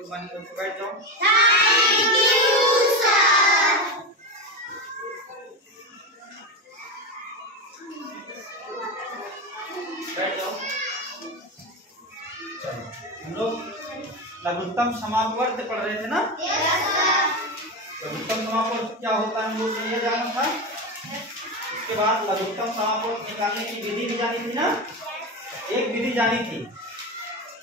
Good morning बच्चों, बैठ जाओ। Thank you sir. बैठ जाओ। चलो हम लोग लघुत्तम समापवर्त पढ़ रहे थे ना? Yes sir. लघुत्तम समापवर्त क्या होता है हम लोग को ये जाना था। उसके बाद लघुत्तम समापवर्त निकालने की विधि भी जानी थी ना। एक विधि जानी थी,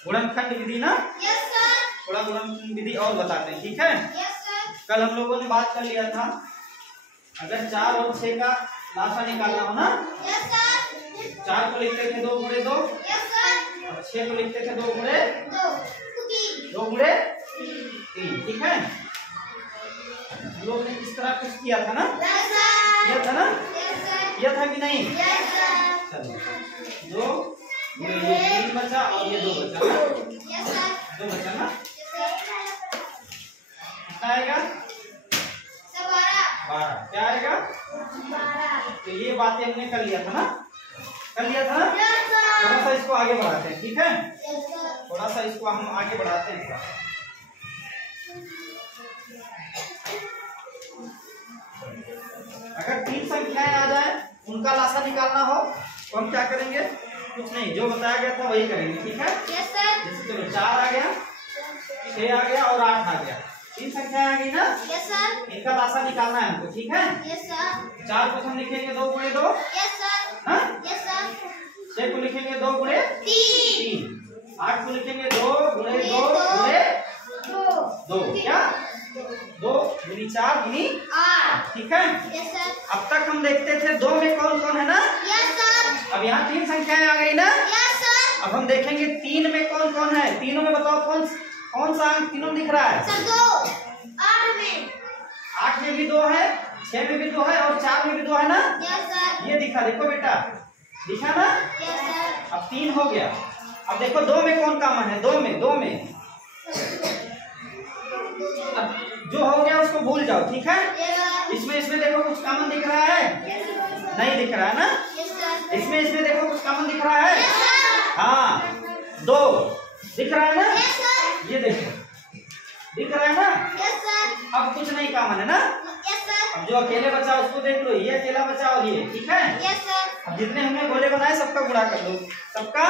गुणनखंड विधि ना। Yes sir. थोड़ा गुणनखंड विधि और बताते हैं, ठीक है। Yes sir. कल हम लोगों ने बात कर लिया था, अगर 4 और 6 का लासा निकालना हो ना, यस सर। 4 को लिखते थे 2 गुणे 2, यस सर। और 6 को लिखते थे 2 गुणे 2 गुणे 3, ठीक है। हम लोग ने इस तरह कुछ किया था ना, यस सर। किया था ना, यस सर। किया था कि नहीं? Yes sir. चलो 2 गुणे ये 3 बचा और ये 2 बचा ना, यस सर। 2 बचा ना, कितना आएगा? 12। क्या आएगा? 12। तो ये बातें हमने कर लिया था ना, कर लिया था ना। Yes sir. थोड़ा सा इसको आगे बढ़ाते हैं, ठीक है। Yes sir. थोड़ा सा इसको हम आगे बढ़ाते हैं थोड़ा। अगर 3 संख्याएं आ जाए, उनका लासा निकालना हो तो हम क्या करेंगे? कुछ नहीं, जो बताया गया था वही करेंगे, ठीक है। Yes sir. जैसे चलो 4 आ गया, 6 आ गया और 8 आ गया, 3 संख्याएं आ गई ना। Yes sir. इनका लासा निकालना है हमको, ठीक है। Yes sir. 4 को हम लिखेंगे 2 गुणे 2, यस सर। हाँ? Yes sir. 6 को लिखेंगे 2 गुणे 3। 8 को लिखेंगे 2 गुणे 2 गुणे 2, क्या 2 गुनी 4 गुनी 8, ठीक है। Yes sir. अब तक हम देखते थे 2 में कौन कौन है ना। Yes sir. अब यहाँ 3 संख्याएं आ गई ना। Yes sir. अब हम देखेंगे 3 में कौन कौन है। तीनों में बताओ कौन सा अंक तीनों दिख रहा है? सर 2, 8 में। 8 में भी 2 है, 6 में भी 2 है और 4 में भी 2 है ना। Yes sir. ये दिखा, देखो बेटा, दिखा ना। Yes sir. अब 3 हो गया। अब देखो 2 में कौन कॉमन है? 2 में अब जो हो गया उसको भूल जाओ, ठीक है। इसमें देखो कुछ कॉमन दिख रहा है? नहीं दिख रहा है ना। इसमें देखो कुछ कॉमन दिख रहा है? हाँ 2 दिख रहा है ना। ये देखो दिख रहा है ना। अब कुछ नहीं कॉमन है ना। अब जो अकेले बचा उसको देख लो, ये अकेला बचा और ये, ठीक है। अब जितने हमने गोले बनाए सबका गुणा कर लो, सबका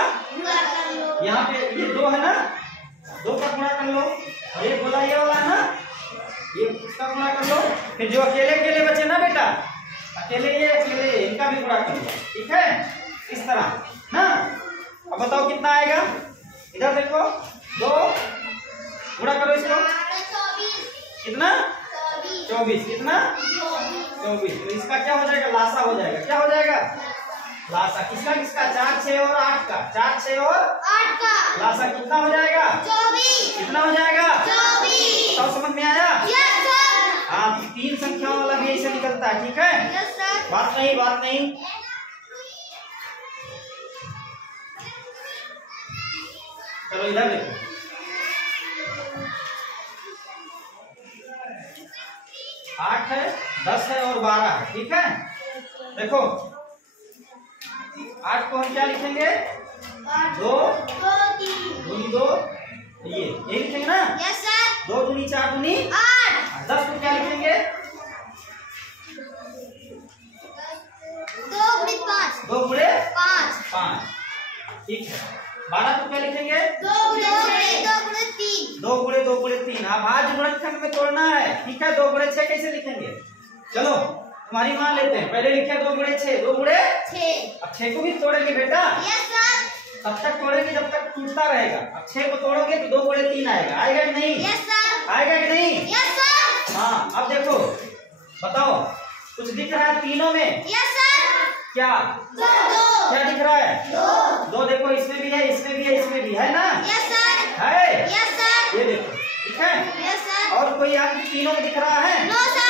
यहाँ पे ये 2 है ना, 2 का गुणा कर लो और ये गोला ये वाला है ना, ये इसका गुणा कर लो। फिर जो अकेले बचे ना बेटा, अकेले इनका भी गुणा कर लो, ठीक है। इस तरह ना। अब बताओ कितना आएगा? इधर देखो 2 गुणा करो इसको, कितना? 24। कितना? 24। तो इसका क्या हो जाएगा? लासा हो जाएगा। क्या हो जाएगा? लासा। किसका? 4, 6 और 8 का। 4, 6 और 8 का लासा कितना हो जाएगा? 24। कितना हो जाएगा? 24। सब समझ में आया? Yes sir. हाँ 3 संख्याओं वाला भी ऐसे निकलता है, ठीक है। Yes sir. बात नहीं। चलो इधर देखो, 8 है, 10 है और 12 है, ठीक है। देखो 8 को हम क्या लिखेंगे? 2 दूनी 2, ये लिखेंगे ना। Yes sir. 2 दूनी 4 दूनी 8। 10 को क्या लिखेंगे? 2 गुणे 5। 2 गुणे 5, ठीक है। 12 को क्या लिखेंगे? 2 गुणे 3। 2 गुणे 3। अब आज गुणनखंड में तोड़ना है, ठीक है। 2 गुणे 6 कैसे लिखेंगे? चलो तुम्हारी मान लेते हैं। पहले लिखे 2 गुणे 6, 2 गुणे 6। अब 6 को भी तोड़ेंगे बेटा। Yes sir. तब तक तोड़ेंगे जब तक टूटता रहेगा। अब 6 को तोड़ोगे तो 2 गुणे 3 आएगा। आएगा कि नहीं? Yes sir. आएगा कि नहीं? Yes sir. हाँ अब देखो, बताओ कुछ दिख रहा है तीनों में? Yes sir. क्या? 2। क्या दिख रहा है? 2। देखो इसमें भी है, इसमें भी है, इसमें भी है ना। Yes sir. है। Yes sir. ये देखो, ठीक है। Yes sir. और कोई अंक तीनों में दिख रहा है? No sir.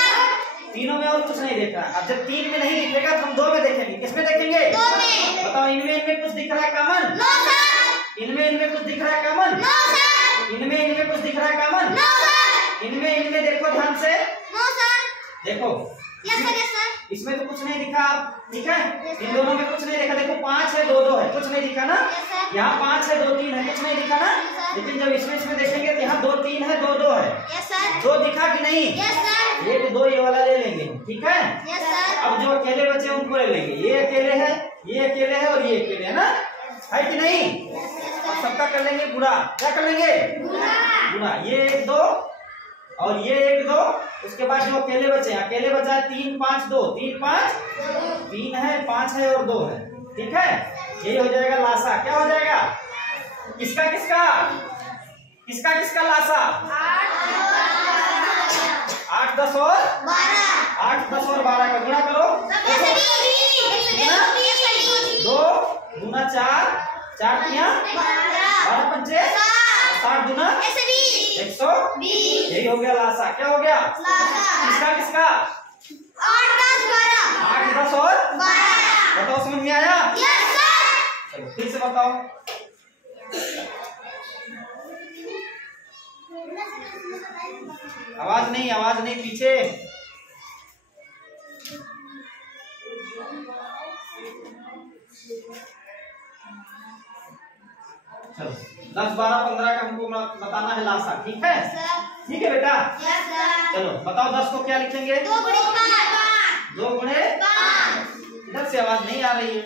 तीनों में और कुछ नहीं दिख रहा। अब जब 3 में नहीं दिखेगा तो हम 2 में देखेंगे। किसमें देखेंगे? 2 में। बताओ इनमें कुछ दिख रहा है कॉमन? No sir. इनमें कुछ दिख रहा है कॉमन? No sir. इनमें कुछ दिख रहा है कॉमन? No sir. इनमें देखो ध्यान से, नो सर। देखो यस सर। इसमें तो कुछ नहीं दिखा आप, ठीक है। इन दोनों में कुछ नहीं दिखा, देखो 5 है 2 2 है, कुछ नहीं दिखा ना। यहाँ 5 है 2 3 है, कुछ नहीं दिखा ना। लेकिन जब इसमें देखेंगे तो यहाँ 2 3 है 2 2 है। Yes sir. 2 दिखा कि नहीं? Yes sir. 1 2 ये वाला ले लेंगे, ठीक है। Yes sir. अब जो अकेले बचे उनको ले लेंगे, ये अकेले है, ये अकेले है और ये अकेले है ना, है कि नहीं। सबका कर लेंगे गुणा, क्या कर लेंगे? गुणा। ये 1 2 और ये 1 2, उसके बाद जो अकेले बचे, अकेले बचा है 3 5 2, 3 5 3 है 5 है और 2 है, ठीक है। यही हो जाएगा लासा। क्या हो जाएगा? किसका किसका किसका किसका लासा? 8 10 और 12। 8 10 और 12 का गुणा करो। 2 गुना 4, 4 तिया 12 पंचे 60 गुना 120। यही हो गया लासा। क्या हो गया? किसका किसका? 8 10 12। 8 10 और 12। बताओ, समझ में आया? Yes sir. चलो फिर से बताओ। आवाज नहीं पीछे। चलो 10 12 15 का हमको बताना है लासा, ठीक है। ठीक है बेटा। Yes sir. चलो बताओ 10 को क्या लिखेंगे? 2 गुणे 5। 2 गुणे 5। इधर से आवाज नहीं आ रही है।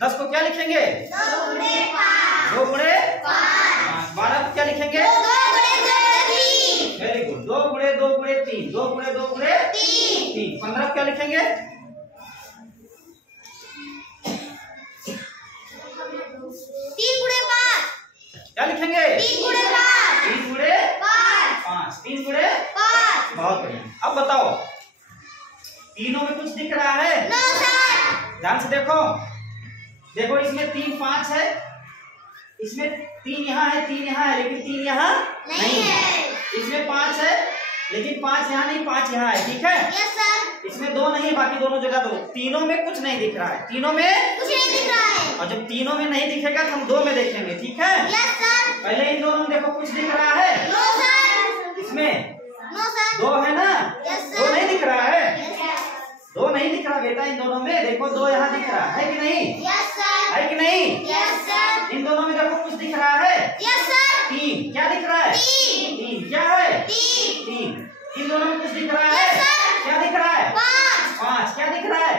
10 को क्या लिखेंगे? 2 गुणे 5। 2 गुणे 5। 12 को क्या लिखेंगे? 2 गुणे 3। Very good. 2 गुणे 2 गुणे 3, 2 गुणे 2 गुणे 3। 15 क्या लिखेंगे? 3 गुणे 5। क्या लिखेंगे? 3 गुणे 5। 3 गुणे 5। 3 गुणे 5। बहुत बढ़िया। अब बताओ तीनों में कुछ दिख रहा है? No sir. ध्यान से देखो, देखो इसमें 3 5 है, इसमें 3 यहाँ है 3 यहाँ है, लेकिन 3 यहाँ नहीं है। इसमें 5 है लेकिन 5 यहाँ नहीं, 5 यहाँ है, ठीक है। Yes sir. इसमें 2 नहीं, बाकी दोनों जगह 2। तीनों में कुछ नहीं दिख रहा है, तीनों में कुछ नहीं दिख रहा है। और जब तीनों में नहीं दिखेगा तो हम 2 में देखेंगे, ठीक है। Yes sir. पहले इन दोनों में देखो कुछ दिख रहा है? No sir. इसमें नो सर। 2 है ना। Yes 2 sir. नहीं दिख रहा है, यस सर। 2 नहीं दिख रहा बेटा। इन दोनों में देखो 2 यहाँ दिख रहा है कि नहीं? Yes sir. है कि नहीं? Yes sir. इन दोनों में देखो कुछ दिख रहा है? Yes sir. 3 क्या दिख रहा है? 3 क्या है? 3। इन दोनों में कुछ दिख रहा है? Yes, sir. क्या दिख रहा है? 5 क्या दिख रहा है?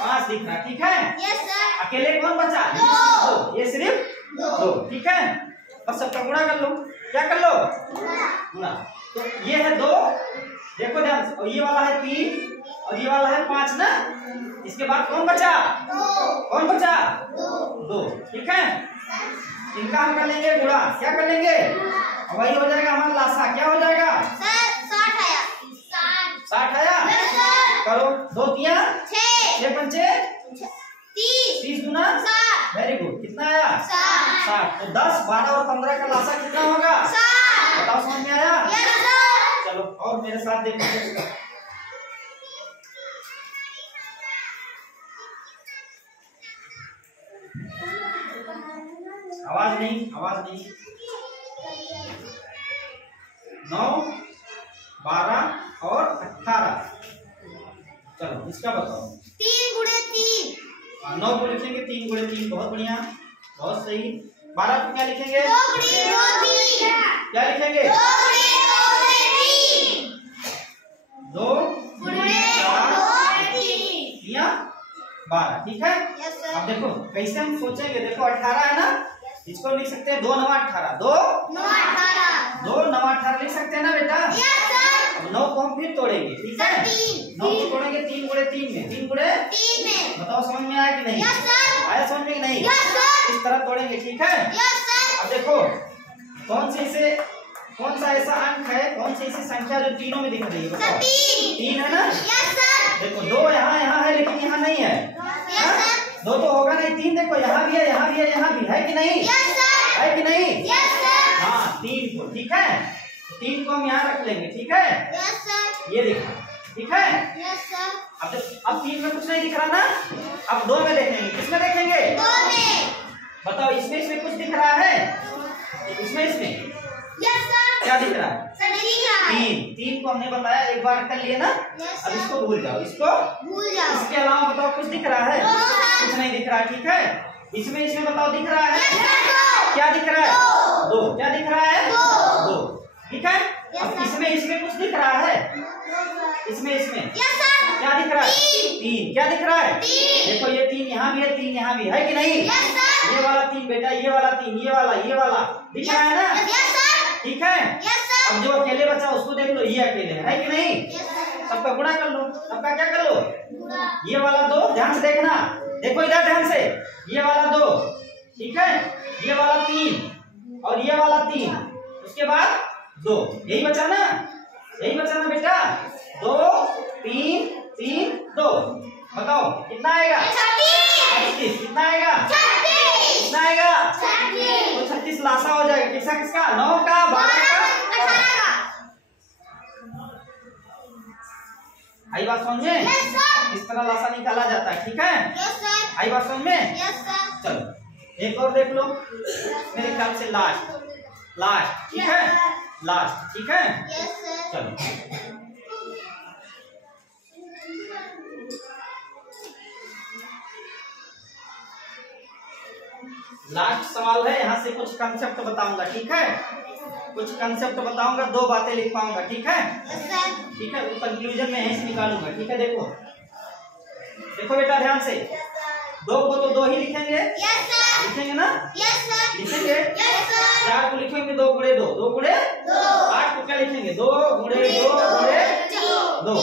5 दिख रहा है, ठीक है। Yes sir. अकेले कौन बचा? 2। ये सिर्फ 2, ठीक है। बस सबका गुणा कर लो। क्या कर लो? गुणा। तो ये है 2, देखो ध्यान से, और ये वाला है 3 और ये वाला है 5 ना। इसके बाद कौन बचा? 2। कौन बचा? 2, ठीक है। इनका हम कर लेंगे गुणा। क्या कर लेंगे? वही हो जाएगा हमारा लासा। क्या हो जाएगा? सर 60 आया। 60 आया। Yes sir. करो 2 तिया 6 6 पंचे 30। 30 गुना 60। Very good. कितना आया? 60। तो 10 12 और 15 का लासा कितना होगा? 60। बताओ, समझ में आया? Yes sir. चलो और मेरे साथ देखो। आवाज नहीं 9 12 और 18। चलो इसका बताओ। 3 गुणे 3। 9 को लिखेंगे 3 गुणे 3, बहुत बढ़िया, बहुत सही। 12 को क्या लिखेंगे? 2 गुणे 2 3। क्या लिखेंगे? 2 गुणे 2 3। 2 गुणे 4 2 3। या 12, ठीक है। Yes sir. अब देखो कैसे हम सोचेंगे। देखो 18 है ना, इसको लिख सकते हैं 2 9 18। 2 9 18। 2 9 18 लिख सकते हैं ना बेटा। Yes sir. अब 9 को हम फिर तोड़ेंगे, ठीक है। 9 को तोड़ेंगे 3 गुणे 3 में। 3 गुणे 3 में। बताओ समझ में आया कि नहीं? Yes sir. आया समझ में कि नहीं? Yes sir. इस तरह तोड़ेंगे, ठीक है। Yes sir. अब देखो कौन सा ऐसा अंक है, कौन सी ऐसी संख्या जो तीनों में दिख रही है? बताओ। 3 है ना। Yes sir. देखो 2 यहाँ है लेकिन यहाँ नहीं है। Yes sir. 2 तो होगा नहीं। 3 देखो यहाँ भी है, यहाँ भी है, यहाँ भी है कि नहीं? Yes sir. है कि नहीं? Yes sir. हाँ 3 को, ठीक है। 3 को हम यहाँ रख लेंगे, ठीक है। Yes sir. ये दिखा, ठीक है। Yes sir. अब 3 में कुछ नहीं दिख रहा ना। अब 2 में देखेंगे। किसमें देखेंगे? 2 में। बताओ इसमें कुछ दिख रहा है? इसमें यस सर। क्या दिख रहा है? सर नहीं दिख रहा है। 3 को हमने बताया एक बार कर लिए ना। यस अब सर। इसको भूल जाओ, इसको भूल जाओ। इसके अलावा बताओ कुछ दिख रहा है? No sir. कुछ नहीं दिख रहा है, ठीक है। इसमें बताओ दिख रहा है? यस सर, दो। क्या दिख रहा है? 2। क्या दिख रहा है? दो। 2, ठीक है। यस अब सर। इसमें कुछ दिख रहा है? इसमें यस सर। क्या दिख रहा है? 3। क्या दिख रहा है? 3। देखो ये 3 यहाँ भी है, 3 यहाँ भी है कि नहीं? Yes sir. ये वाला 3 बेटा, ये वाला 3, ये वाला दिख रहा है ना? Yes sir. ठीक है। Yes sir. अब जो अकेले बचा उसको देख लो, ये अकेले है कि नहीं? Yes sir. सबका गुणा कर लो। सबका क्या कर लो? पूरा। ये वाला 2, ध्यान से देखना, देखो इधर ध्यान से। ये वाला 2, ठीक है। ये वाला 3 और ये वाला 3, उसके बाद 2, यही बचा ना? यही बचा ना बेटा? 2 3 3 2, बताओ कितना आएगा? 36। कितना आएगा? 36। कितना आएगा? 36। तो 36 लासा हो जाएगा। किसका किसका? 9 का, 12 का, 18 का। आई बात समझ में? Yes sir. इस तरह लासा निकाला जाता है, ठीक है। Yes sir. आई बात समझ में? Yes sir. चलो एक और देख लो, मेरे ख्याल से लास्ट, ठीक है। लास्ट, ठीक है। Yes sir. चलो लास्ट सवाल है, यहाँ से कुछ कंसेप्ट बताऊंगा, ठीक है। कुछ कंसेप्ट बताऊंगा, 2 बातें लिख पाऊंगा, ठीक है। Yes sir. ठीक है, वो कंक्लूजन में यहीं से निकालूंगा, ठीक है। देखो देखो बेटा ध्यान से, 2 को तो 2 ही लिखेंगे, यस सर। लिखेंगे ना? Yes sir. लिखेंगे। Yes sir. 4 को लिखेंगे 2 गुणे 2, 2 गुणे 2। 8 को क्या लिखेंगे? 2 गुणे 2 गुणे 2,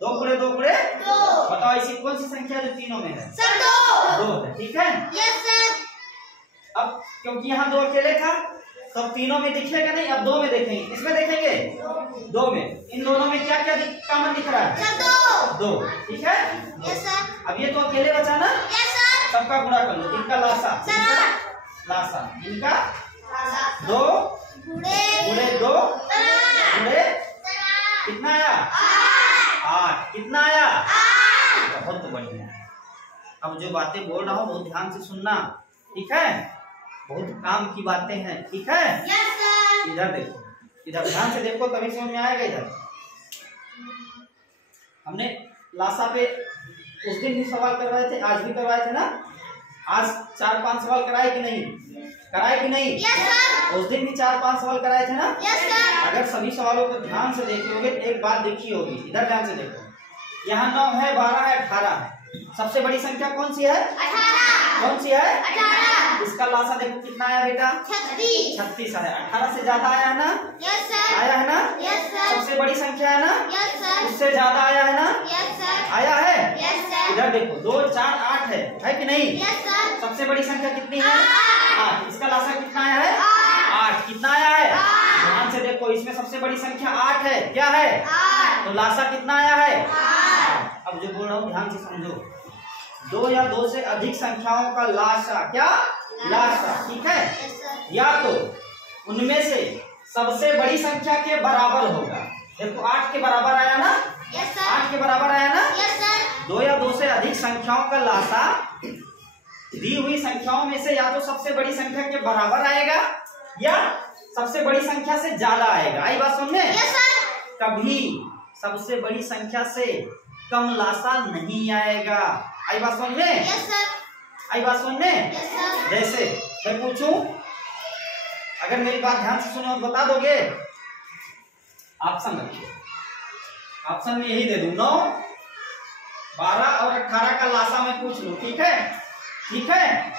2 गुणे 2 गुणे 2। बताओ ऐसी कौन सी संख्या जो तीनों में है? सर 2। 2 है, ठीक है। Yes sir. अब क्योंकि यहाँ 2 अकेले था तो अब तीनों में दिखेगा नहीं, अब 2 में देखेंगे। इसमें देखेंगे 2 में। इन दोनों में क्या क्या कॉमन दिख रहा है? सर 2। 2, ठीक है। Yes sir. अब ये तो अकेले बचा ना, यस सर। सबका गुणा कर लो। इनका लासा, इनका 2 गुणे 2 गुणे कितना आया? 8। कितना आया? 8। बहुत बढ़िया। अब जो बातें बोल रहा हूँ बहुत ध्यान से सुनना, ठीक है। बहुत काम की बातें हैं, ठीक है। Yes sir. इधर देखो, इधर ध्यान से देखो, तभी समझ में आएगा। इधर हमने लासा पे उस दिन भी सवाल करवाए थे, आज भी करवाए थे ना? आज 4-5 सवाल कराए कि नहीं? कराए कि नहीं? Yes sir. उस दिन भी 4-5 सवाल कराए थे ना? Yes sir. अगर सभी सवालों को ध्यान से देखोगे तो एक बात देखी होगी। इधर ध्यान से देखो, यहाँ 9 है, 12 है, 18 है। सबसे बड़ी संख्या कौन सी है? 18। कौन सी है? 18। इसका लासा देखो कितना आया बेटा? 36। 36 आया। 18 से ज्यादा आया है ना? Yes sir. आया है ना? Yes sir. सबसे बड़ी संख्या है ना? Yes sir. उससे ज्यादा आया है ना? Yes sir. आया है। Yes sir. इधर देखो 2 4 8 है कि नहीं? Yes sir. सबसे बड़ी संख्या कितनी है? 8। इसका लासा कितना आया है? 8। 8। कितना आया है? ध्यान से देखो, इसमें सबसे बड़ी संख्या 8 है। क्या है? 8। तो लासा कितना आया है? 8। अब जो बोल रहा हूँ ध्यान से समझो, 2 या 2 से अधिक संख्याओं का लासा, क्या? लासा, ठीक है। Yes sir. या तो उनमें से सबसे बड़ी संख्या के बराबर होगा। देखो 8 के बराबर आया ना? Yes sir. 8 के बराबर आया ना? Yes sir. 2 या 2 से अधिक संख्याओं का लासा दी हुई संख्याओं में से या तो सबसे बड़ी संख्या के बराबर आएगा या सबसे बड़ी संख्या से ज्यादा आएगा। आई बात समझ में? Yes sir. कभी सबसे बड़ी संख्या से कम लासा नहीं आएगा। आई बात समझ में? Yes sir. आई बात समझ में? Yes sir. जैसे मैं पूछूं, अगर मेरी बात ध्यान से सुनो तो बता दोगे? ऑप्शन रखिए, ऑप्शन में यही दे दूं, 9 12 और 18 का लासा मैं पूछ लूं, ठीक है? ठीक है।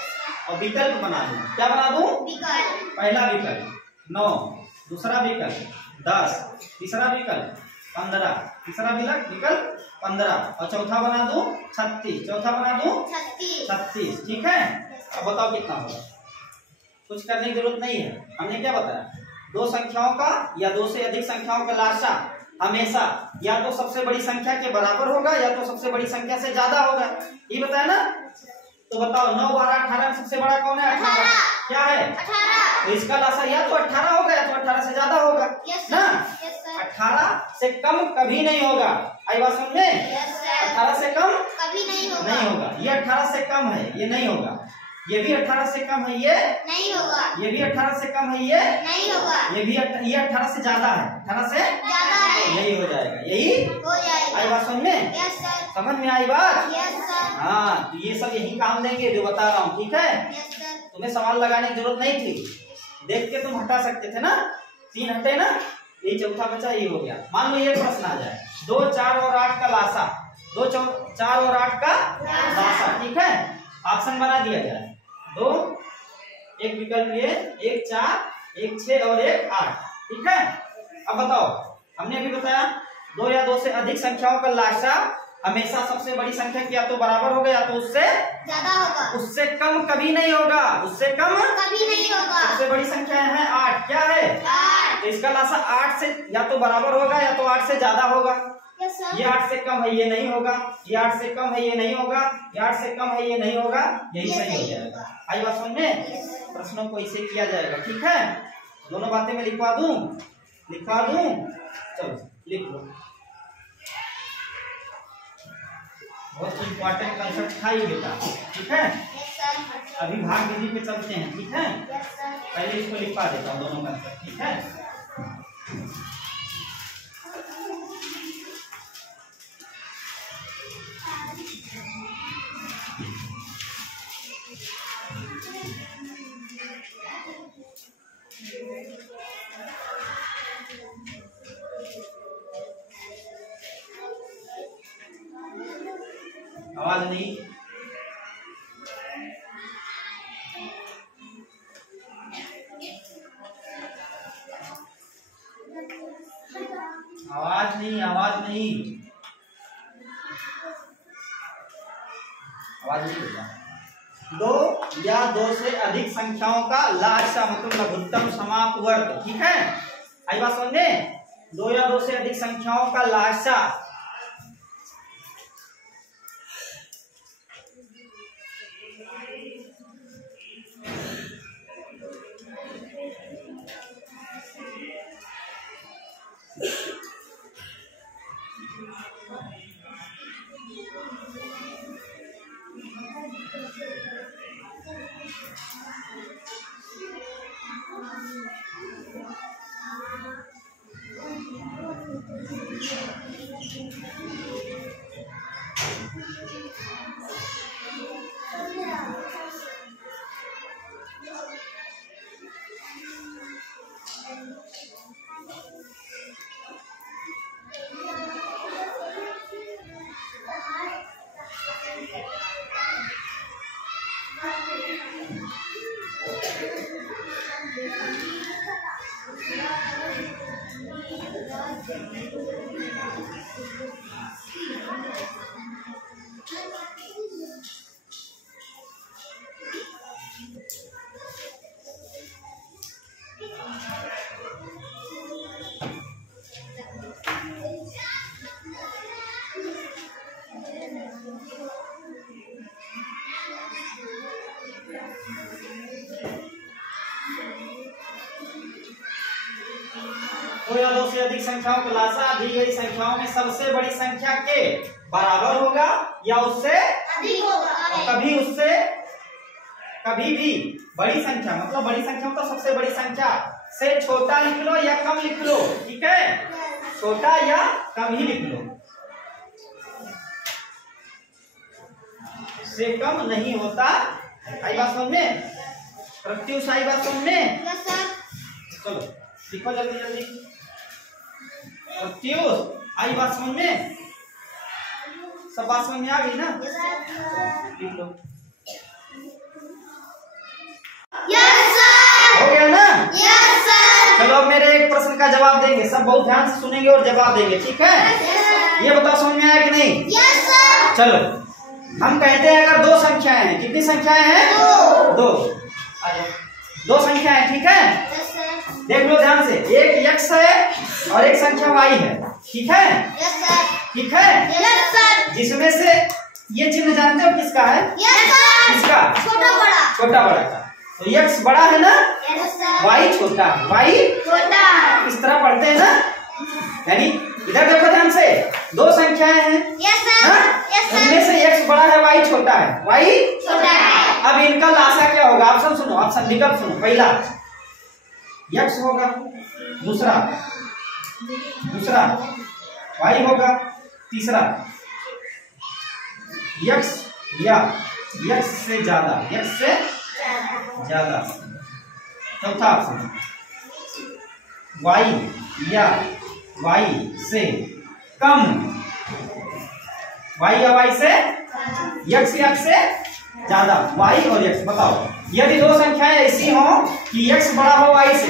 और विकल्प बना दूं। क्या बना दूं? विकल्प। पहला विकल्प 9, दूसरा विकल्प 10, तीसरा विकल्प 15, तीसरा विकल्प 15 और चौथा बना दूं 36, चौथा बना दूं 36, ठीक है। अब बताओ कितना होगा? कुछ करने की जरूरत नहीं है, हमने क्या बताया? 2 संख्याओं का या 2 से अधिक संख्याओं का लासा हमेशा या तो सबसे बड़ी संख्या के बराबर होगा या तो सबसे बड़ी संख्या से ज्यादा होगा, ये बताया ना? तो बताओ 9 12 18 में सबसे बड़ा कौन है? 18। क्या है? 18। तो इसका लासा या तो 18 होगा या तो 18 से ज्यादा होगा ना? 18 से कम कभी नहीं होगा। आई बात समझ में? 18 से कम कभी नहीं होगा। नहीं होगा। ये 18 से कम है, ये नहीं होगा। ये भी 18 से कम है, ये नहीं होगा, ये भी 18 से कम है, ये नहीं होगा, ये भी ये 18 से ज्यादा है, 18 से ज्यादा है, यही हो जाएगा, यही हो जाएगा। आई बात समझ में? यस सर, समझ में आई बात? यस सर, हाँ, तो ये सब यही काम देंगे जो बता रहा हूँ, ठीक है? यस सर, तुम्हें सवाल लगाने की जरूरत नहीं थी, देख के तुम हटा सकते थे ना, 3 हटे ना, यही चौथा बचा, ये हो गया। मान लो ये प्रश्न आ जाए, 2, 4 और 8 का लासा, 2, 4 और 8 का लासा, ठीक है? ऑप्शन बना दिया जाए, 2 एक विकल्प ये, 1 4, 1 6 और 1 8, ठीक है? अब बताओ, हमने अभी बताया 2 या 2 से अधिक संख्याओं का लासा हमेशा सबसे बड़ी संख्या की या तो बराबर होगा या तो उससे ज्यादा होगा, उससे कम कभी नहीं होगा, उससे कम कभी नहीं होगा। सबसे बड़ी संख्या है 8, क्या है? 8, तो इसका लासा 8 से या तो बराबर होगा या तो 8 से ज्यादा होगा। यस सर, ये 8 से कम है, ये नहीं होगा, ये 8 से कम है, ये नहीं होगा, ये 8 से कम है, ये नहीं होगा, यही ये सही हो सही जाएगा। आई बात समझ में? यस सर, प्रश्नों को इसे किया जाएगा, ठीक है? दोनों बातें मैं लिखवा दूं, चलो लिख लो। बहुत इंपॉर्टेंट कंसेप्ट था ये बेटा, ठीक है? यस सर, अभी भाग विधि पे चलते हैं, ठीक है? यस सर, पहले इसको लिखवा देता हूँ दोनों कंसेप्ट, ठीक है? आवाज नहीं, आवाज नहीं, आवाज नहीं, आवाज नहीं होगा। 2 या 2 से अधिक संख्याओं का लासा मतलब लघुत्तम समापवर्ग, ठीक है? आई बात समझे? 2 या 2 से अधिक संख्याओं का लासा दो या 2 से अधिक संख्याओं का लासा दी गई संख्याओं में सबसे बड़ी संख्या के बराबर होगा या उससे अधिक होगा, कभी उससे कभी भी बड़ी संख्या मतलब बड़ी संख्या मतलब सबसे बड़ी संख्या से छोटा लिख लो या कम लिख लो, ठीक है? छोटा या कम ही लिख लो, से कम नहीं होता। आई बात समझ में? प्रत्युष आई बात समझ में? यस सर, चलो लिखो जल्दी जल्दी। प्रत्युष आई बात समझ में? सब बात समझ में आ गई ना? यस सर, लिख लो। यस सर, हो गया ना? यस सर, चलो अब मेरे एक प्रश्न का जवाब देंगे, सब बहुत ध्यान से सुनेंगे और जवाब देंगे, ठीक है? यस सर, ये बताओ समझ में आया कि नहीं? यस सर, चलो हम कहते हैं अगर 2 संख्याएं हैं, कितनी संख्याएं हैं? 2। आ जाओ, 2 संख्याएं, ठीक है? यस सर, देख लो ध्यान से, एक x है और एक संख्या y है, ठीक है? यस सर, ठीक है? यस सर, जिसमें से ये चिन्ह जानते हो किसका है? यस सर, किसका? छोटा बड़ा, छोटा बड़ा का। तो x बड़ा है ना, यस सर, y छोटा है, y छोटा, इस तरह पढ़ते हैं ना, यानी इधर देखो ध्यान से, 2 संख्याएं हैं, यस सर, हाँ? यस सर, उनमें से x बड़ा है y छोटा है, y छोटा है, अब इनका लासा क्या होगा? ऑप्शन सुनो, ऑप्शन विकल्प सुनो। पहला x होगा, दूसरा y होगा, तीसरा x या x से ज्यादा, चौथा ऑप्शन y या y से कम, y या y से x से ज्यादा, y और x। बताओ यदि दो संख्याएं ऐसी हो कि x बड़ा हो y से,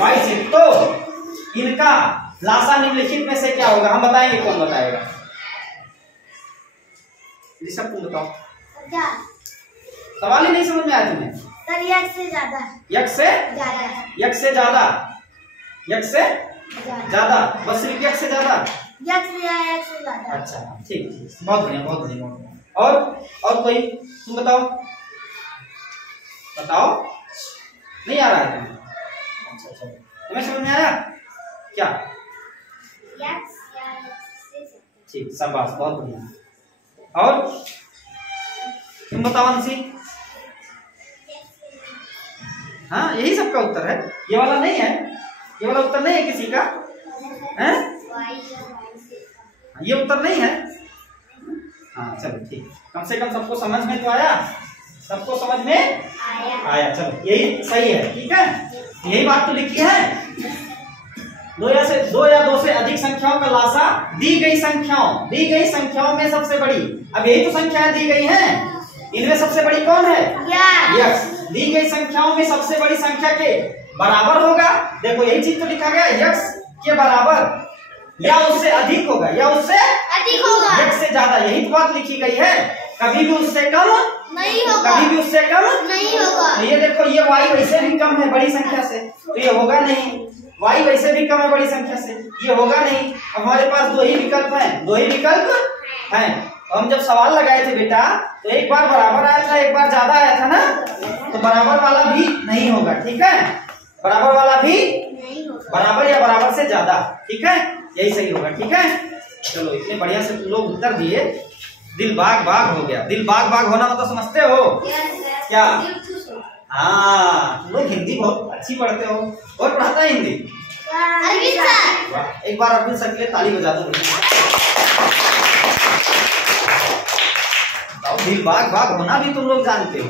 y से, तो इनका लासा निम्नलिखित में से क्या होगा? हम बताएंगे, कौन बताएगा? ऋषभ तुम बताओ। सवाल ही नहीं समझ में आया तुम्हें? x से ज्यादा, x से ज्यादा, बस सिर्फ x से ज्यादा। अच्छा ठीक, बहुत बढ़िया। और कोई तुम बताओ। नहीं आ रहा है तुम्हें? अच्छा, तुम्हें समझ में आया क्या? ठीक, शाबाश, बहुत बढ़िया। और तुम बताओ अंशी। हाँ, यही सबका उत्तर है, ये वाला नहीं है, ये वाला उत्तर नहीं है किसी का है? ये उत्तर नहीं है। हाँ चलो ठीक, कम से कम सबको समझ में तो आया, सबको समझ में आया। चलो यही सही है, ठीक है, यही बात तो लिखी है। दो या दो से अधिक संख्याओं का लासा दी गई संख्याओं में सबसे बड़ी, अब यही तो संख्याएं दी गई हैं, इनमें सबसे बड़ी कौन है? यस। दी गई संख्याओं में सबसे बड़ी संख्या के बराबर होगा। देखो यही चीज तो लिखा गया, यक्स के बराबर या उससे अधिक होगा, x से ज्यादा, यही तो बात लिखी गई है। कभी भी उससे कम नहीं होगा, तो ये देखो, ये y वैसे भी कम है बड़ी संख्या से, तो ये होगा नहीं। y वैसे भी कम है बड़ी संख्या से, ये होगा नहीं। अब हमारे पास दो ही विकल्प हैं। हम जब सवाल लगाए थे बेटा, तो एक बार बराबर आया था, एक बार ज्यादा आया था ना, तो बराबर वाला भी नहीं होगा, ठीक है, बराबर वाला भी बराबर या बराबर से ज्यादा, ठीक है, यही सही होगा, ठीक है। चलो इतने बढ़िया से लोग उत्तर दिए, दिल बाग हो गया। दिल बाग होना मतलब समझते हो क्या? हाँ, तुम लोग हिंदी बहुत अच्छी पढ़ते हो। और पढ़ाता है हिंदी? एक बार अरविंद सर के लिए ताली बजा दो। दिल बाग होना भी तुम लोग जानते हो।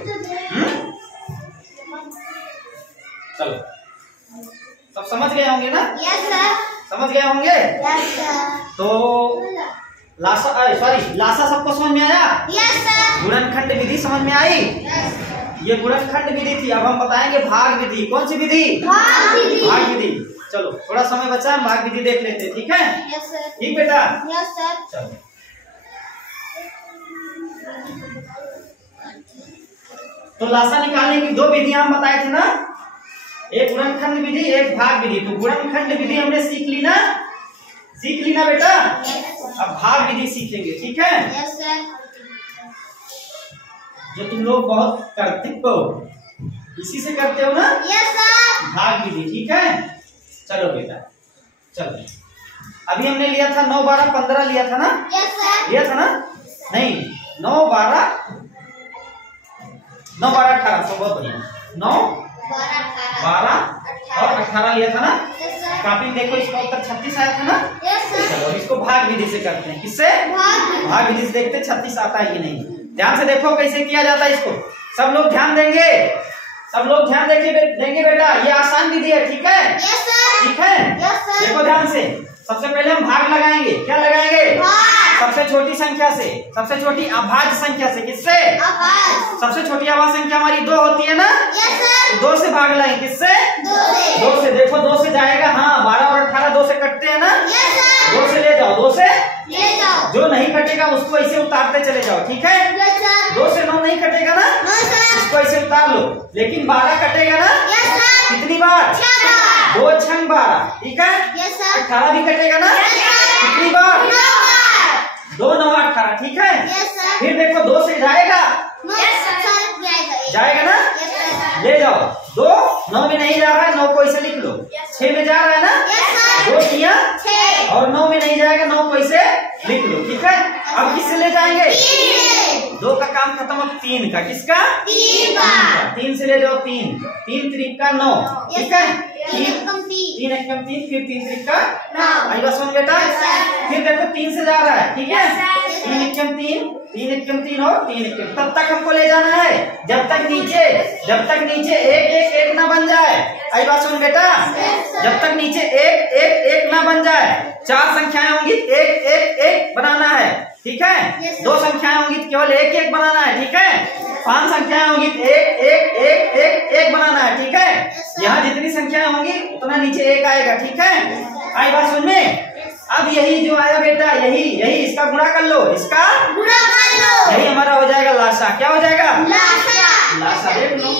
चलो सब समझ गए होंगे ना? Yes sir. समझ गए होंगे? Yes sir. तो लासा सबको समझ में आया? Yes sir. गुणनखंड विधि समझ में आई? यस। ये गुणनखंड विधि थी। अब हम बताएंगे भाग विधि। कौन सी विधि? भाग विधि। चलो थोड़ा समय बचा, हम भाग विधि देख लेते हैं, ठीक है? Yes sir. ठीक बेटा? Yes sir. चलो तो लासा निकालने की दो विधियां हम बताए थे ना, एक गुणनखंड विधि, एक भाग विधि। तो गुणनखंड विधि हमने सीख ली ना बेटा? अब भाग विधि सीखेंगे, ठीक है? Yes sir. जो तुम लोग बहुत करते हो, इसी से करते हो ना? Yes sir. भाग विधि, ठीक है? चलो बेटा, चलो अभी हमने लिया था 9, 12, 15 लिया था ना? Yes sir. लिया था ना? नहीं, 9, 12, 18, सब बहुत बढ़िया। 9, 12 और 18 लिया था ना? कॉपी देखो, इसका उत्तर 36 आया था ना? चलो इसको भाग विधि से करते हैं। किससे? भाग विधि से देखते 36 आता है कि नहीं। ध्यान से देखो कैसे किया जाता है इसको। सब लोग ध्यान देंगे, देंगे बेटा। ये आसान विधि है, ठीक है? ठीक है, देखो ध्यान से। सबसे पहले हम भाग लगाएंगे। क्या लगाएंगे? सबसे छोटी संख्या से, सबसे छोटी अभाज्य संख्या से। किससे? सबसे छोटी अभाज्य संख्या हमारी 2 होती है ना? तो 2 से भाग लाएंगे। किससे? 2 से। देखो 2 से जाएगा, हाँ 12 और 18 2 से कटते हैं ना? 2 से ले जाओ, 2 से जो नहीं कटेगा उसको ऐसे उतारते चले जाओ, ठीक है? 2 से 9 नहीं कटेगा ना, इसको ऐसे उतार लो। लेकिन 12 कटेगा ना? कितनी बार? 2 छंग 12, ठीक है? 18 भी कटेगा ना? कितनी बार? 2 9 18, ठीक है? फिर देखो 2 से जाएगा, जाएगा ना? ले जाओ। 2 9 में नहीं जा रहा है, 9 को ऐसे लिख लो। 6 में जा रहा है ना? 2 किया और 9 में नहीं जाएगा, 9 को ऐसे लिख लो, ठीक है? अब किससे ले जाएंगे? 2 का काम खत्म, अब 3 का। किसका? 3 का। 3 से ले जाओ 3, 3 3 का 9, ठीक है। 3 एकम 3 एकम 3, फिर 3 3 का 9। आई बात सुन बेटा। फिर देखो 3 से जा रहा है, ठीक है। Yes, sir. 3 एकम 3, 3 एकम 3 और 3 एकम, तब तक हमको ले जाना है जब तक नीचे 1 1 1 ना बन जाए। आई बात सुन बेटा, जब तक नीचे 1 1 1 ना बन जाए। 4 संख्याएं होंगी 1 1 1 बनाना है, ठीक है। Yes, sir. 2 संख्याएं होंगी तो केवल 1 1 बनाना है, ठीक है। 5 संख्याएं होंगी 1 1 1 1 1 बनाना है, ठीक है। यहाँ जितनी संख्याएं होंगी उतना नीचे 1 आएगा, ठीक है। आई बात सुन में। अब यही जो आया बेटा, यही इसका गुणा कर लो, इसका गुणा कर लो। यही हमारा हो जाएगा लासा। क्या हो जाएगा? लासा। लासा। देख लो,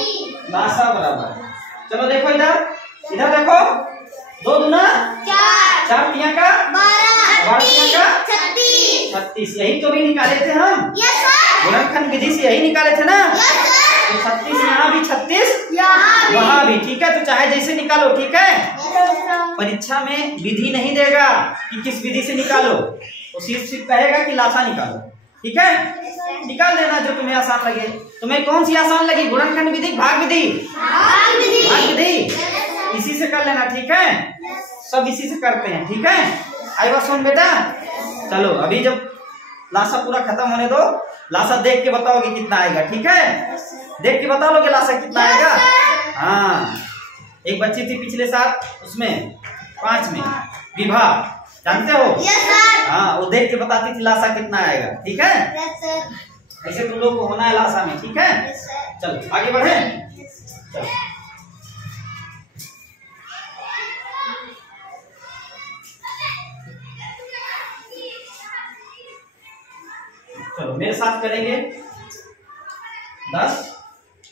लासा बराबर। चलो देखो इधर देखो, 2 दूना 4 4 तिया का 12 तिया का 36। 36, यही तो भी निकाले थे हम यस सर। गुणनखंड विधि से, यही निकाले थे ना। Yes sir. तो 36 यहाँ भी, 36 यहाँ भी। वहाँ भी, ठीक है। तो चाहे जैसे निकालो, ठीक है। Yes sir. परीक्षा में विधि नहीं देगा कि किस विधि से निकालो, वो सिर्फ कहेगा कि लासा निकालो, ठीक है। निकाल देना जो तुम्हें आसान लगे। तुम्हें कौन सी आसान लगी? गुणनखंड विधि, भाग विधि? भाग विधि। भाग विधि इसी से कर लेना, ठीक है। सब इसी से करते हैं, ठीक है। आई बात सुन बेटा। चलो अभी जब लासा पूरा खत्म होने दो, लासा देख के बताओगे कितना आएगा, ठीक है। देख के बता लोगे लासा कितना आएगा। हाँ, एक बच्ची थी पिछले साल, उसमें 5 में विभा, जानते हो? Yes sir. हाँ, वो देख के बताती थी लासा कितना आएगा, ठीक है। Yes sir. ऐसे तुम लोग को होना है लासा में, ठीक है। Yes sir. चलो आगे बढ़े। चलो चलो मेरे साथ करेंगे। 10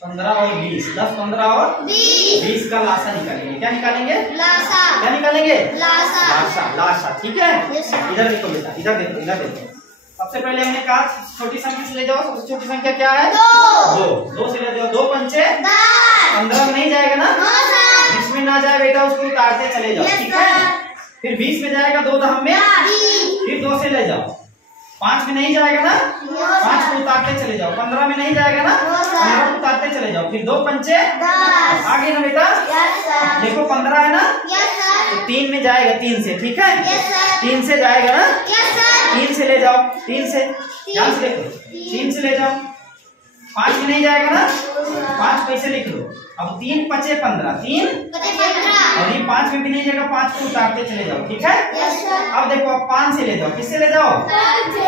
15 और 20, 10 15 और 20 का लासा निकालेंगे। क्या निकालेंगे? लासा। क्या निकालेंगे? लासा। लासा। लासा, ठीक है। Yes, sir. इधर देखो बेटा, इधर देखो, इधर देखो। सबसे पहले हमने कहा छोटी संख्या से ले जाओ। सबसे छोटी संख्या क्या है? 2 से ले जाओ। 2 पंचे 10। 15 में नहीं जाएगा ना, नो सर। 20 में ना जाए बेटा, उसको उतारते चले जाओ, Yes, ठीक sir. है। फिर 20 में जाएगा 2 दहम में, 20। फिर 2 से ले जाओ। 5 में नहीं जाएगा ना, 5 को उतारते चले जाओ। 15 में नहीं जाएगा ना, 15 को उतारते चले जाओ। फिर 2 पंचे 10। आगे ना बेटा, यस सर। देखो 15 है ना, यस सर। तो 3 में जाएगा, 3 से, ठीक है। Yes sir. 3 से जाएगा ना, यस सर। 3 से ले जाओ। 3 से ध्यान से देखो, 3 से ले जाओ। 5 में नहीं जाएगा ना, 5 पैसे लिख लो। अब 3 पचे 15, 3 15। और ये 5 में भी नहीं जाएगा, 5 को उतारते चले जाओ, ठीक है। Yes sir. अब देखो, अब 5 से ले जाओ। किससे ले जाओ?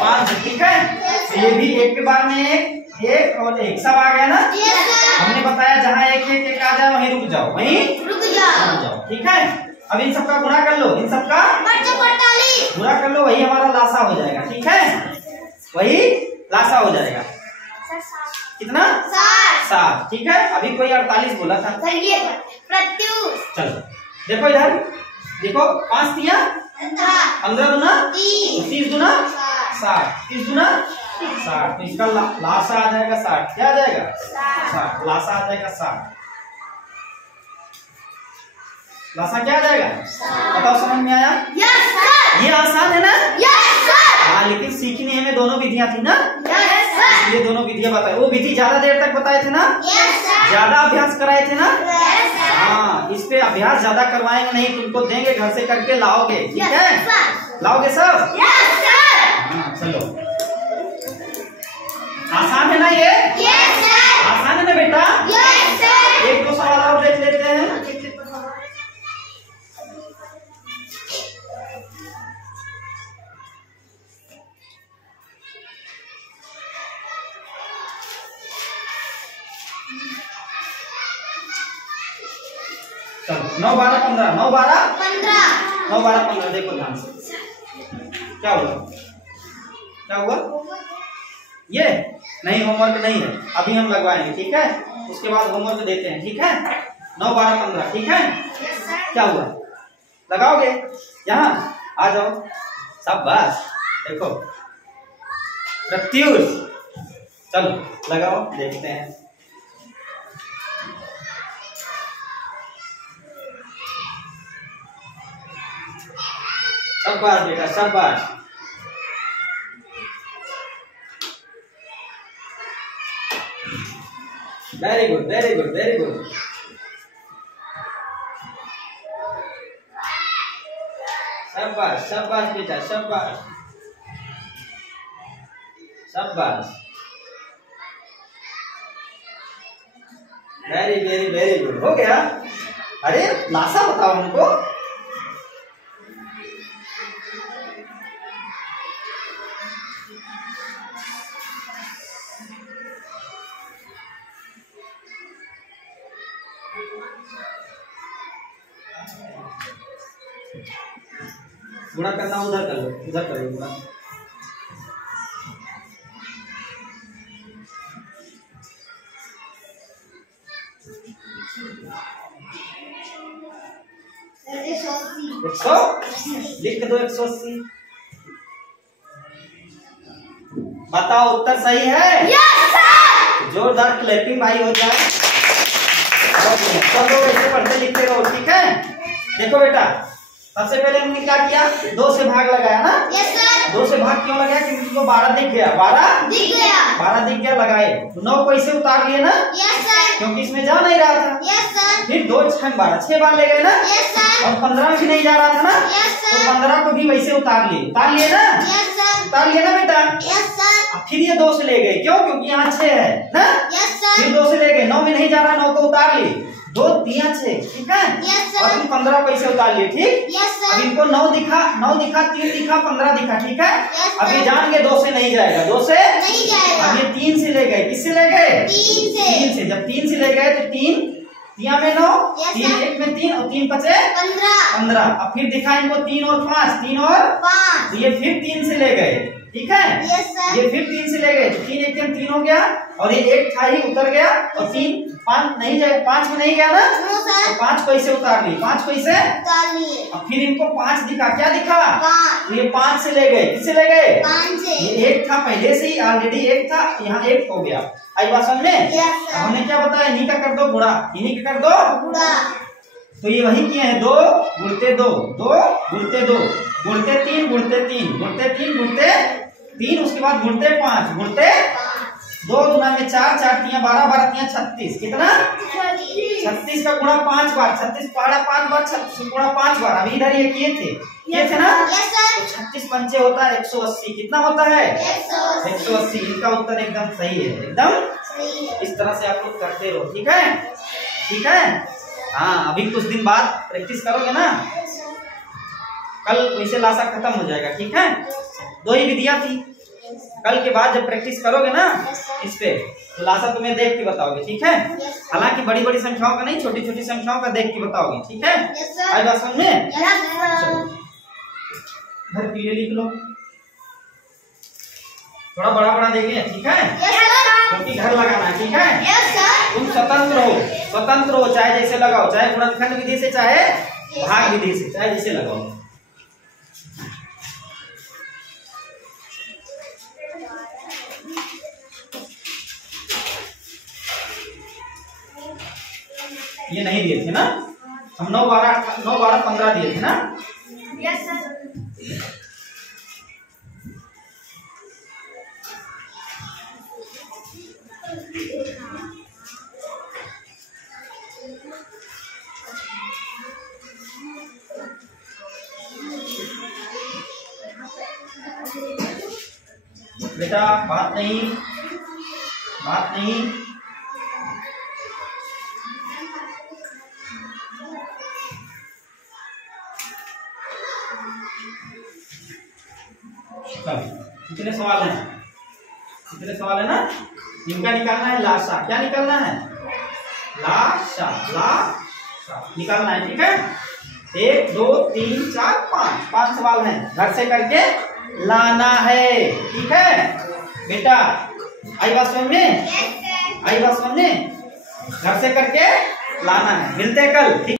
5 से, ठीक है। तो ये भी एक के बाद में एक और एक, सब आ गया ना। Yes sir. हमने बताया जहाँ एक आ जाए वहीं रुक जाओ, वहीं रुक जाओ। रुक जाओ, ठीक है। अब इन सबका गुणा कर लो, इन सबका 45। गुणा कर लो, वही हमारा लासा हो जाएगा, ठीक है। वही लासा हो जाएगा। कितना? 7, ठीक है। अभी कोई 48 बोला था। सर ये प्रत्युष। चलो देखो इधर, देखो 5 तिया 15 दूना 30 दूना 60, 30 दूना 60। तो इसका लासा आ जाएगा 60। क्या आ जाएगा? 60। लासा आ जाएगा 60। लासा क्या आ जाएगा? बताओ, समझ में आया? Yes sir. ये आसान है ना? Yes sir. हाँ, लेकिन सीखने में दोनों विधियां थी ना, यस सर। ये दोनों विधियां बताए। वो विधि ज्यादा देर तक बताए थे ना, यस सर। ज्यादा अभ्यास कराए थे ना। Yes sir. हाँ, इस पे अभ्यास ज्यादा करवाएंगे नहीं, तुमको देंगे, घर से करके लाओगे, ठीक है। Yes sir. लाओगे सब? Yes sir. हाँ, चलो। आसान है ना ये? Yes sir. आसान है ना बेटा? Yes sir. 1 2 सवाल और देख लेते हैं। चलो 9 12 15, 9 12 15। 9 12 15। देखो ध्यान से, क्या हुआ? क्या हुआ? ये नहीं, होमवर्क नहीं है, अभी हम लगवाएंगे, ठीक है। उसके बाद होमवर्क देते हैं, ठीक है। 9 12 15, ठीक है। क्या हुआ? लगाओगे? यहाँ आ जाओ, शाबाश। देखो प्रत्युष, चलो लगाओ, देखते हैं। शाबाश बेटा, शाबाश। Very good very good very good. शाबाश शाबाश बेटा शाबाश शाबाश। Very very very good. हो गया। अरे लासा बताओ हमको। गुणा करना उधर कर लो, उधर कर लो गुणा। लिख दो 180। बताओ उत्तर सही है? Yes sir. जोरदार क्लैपिंग भाई हो जाए। सब लोग ऐसे पढ़ते लिखते रहो, ठीक है? देखो बेटा, सबसे पहले हमने क्या किया, 2 से भाग लगाया ना। Yes sir. 2 से भाग क्यों लगाया? क्योंकि उसको 12 दिख गया। 12 दिख गया। 12 दिख गया, लगाए। 9 को ऐसे उतार लिए ना, यस सर। क्योंकि इसमें जा नहीं रहा था। Yes sir. फिर 2 6 12 6 बार ले गए ना। Yes sir. और 15 में भी नहीं जा रहा था ना। यस तो सर। 15 को भी वैसे उतार लिए ना। Yes sir. उतार लिए ना बेटा। Yes sir. अब फिर ये 2 से ले गए, क्यों? क्योंकि यहाँ 6 है ना। Yes sir. फिर 2 से ले गए, 9 में नहीं जा रहा, 9 को उतार लिए। 2 3 6, ठीक है? यस और सर। फिर 15 को ऐसे उतार लिए, ठीक? यस अब सर। इनको 9 दिखा 3 दिखा 15 दिखा, ठीक है? Yes, अब ये sir. जान के 2 से नहीं जाएगा, 2 से नहीं जाएगा। अब ये 3 से ले गए। किससे ले गए? 3 से। 3 से। जब 3 से ले गए तो 3 3 में 9, Yes, 3 sir. 1 में 3 और 3 5 15 15। अब फिर दिखा इनको 3 और 5, 3 और 5। तो ये फिर 3 से ले गए, ठीक है? Yes sir. ये फिर 3 से ले गए तो 3 1 3 हो गया, और ये 1 था ही उतर गया, और 3 5 नहीं जाए, 5 में नहीं गया ना, नो सर। तो 5 को ऐसे उतार लिए, 5 को ऐसे। उतार लिए। अब फिर इनको 5 दिखा, क्या दिखा? 5। तो ये 5 से ले गए, किससे ले गए? 5 से। ये 1 था पहले से ही, ऑलरेडी 1 था, यहाँ 1 हो गया। आई बात समझ में? Yes sir. हमने क्या बताया, इन्हीं का कर दो गुणा, इन्हीं का कर दो। पूरा। तो ये वही किए हैं, 2 गुणते 2, 2 गुणते 2, गुणते 3, गुणते 3, गुणते 3, गुणते 3, उसके बाद गुणते 5, गुणते 2 गुना में 4, 4 3 12, 12 3 36, कितना? 36 का गुणा 5 बार, 36 पढ़ा 5 बार, 36 गुणा 5 बार। अभी इधर ये किए थे ना। Yes sir. 36 पंचे होता है 180, कितना होता है? 180। इनका उत्तर एकदम सही है, एकदम सही है। इस तरह से आप लोग करते रहो, ठीक है? ठीक है? हाँ, अभी कुछ दिन बाद प्रैक्टिस करोगे ना, कल वैसे लासा खत्म हो जाएगा, ठीक है? 2 ही विधियां थी। कल के बाद जब प्रैक्टिस करोगे ना इस पे, तो लासा तुम्हें देख के बताओगे, ठीक है? हालांकि बड़ी बड़ी संख्याओं का नहीं, छोटी छोटी संख्याओं का देख के बताओगे, ठीक है? आज बात समझ में? घर के लिए लिख लो, थोड़ा बड़ा बड़ा देंगे, ठीक है? क्योंकि घर लगाना है, ठीक है? तुम स्वतंत्र हो, चाहे जैसे लगाओ, चाहे गुणनखंड विधि से, चाहे भाग विधि से, चाहे जैसे लगाओ। ये नहीं दिए थे ना हम, 9 12 15 दिए थे ना। Yes sir. बेटा बात नहीं, कितने सवाल हैं? कितने सवाल है ना? इनका निकालना है लाशा। क्या निकालना है? लाशा निकालना है, ठीक है? 1 2 3 4 5 सवाल हैं, घर से करके लाना है, ठीक है बेटा? आई बात समझ में? घर से करके लाना है। मिलते हैं कल, ठीक?